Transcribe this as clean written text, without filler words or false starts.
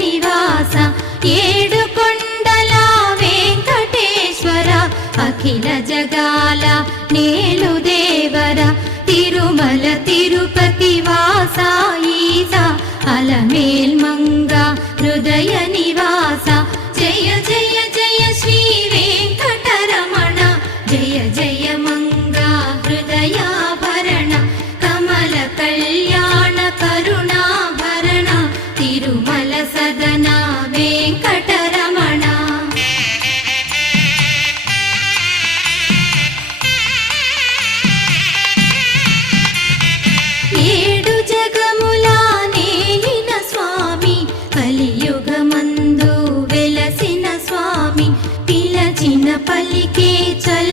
నివాస ఏడు కొండల వెంకటేశ్వర అఖిల జగాల నేలు దేవర తిరుమల తిరుపతి వాస ఈస అలమేల్ మంగ హృదయ నివాస జయ జయ జయ శ్రీ వెంకటరమణ జయ జయ మంగ హృదయాభరణ కమల కళ్యాణ కరుణాభరణ తిరుమల సదన వెంకటరమణ ఏడు జగముల నేలిన స్వామి కలియుగమందు వెలసిన స్వామి పిలచిన పలికే చల్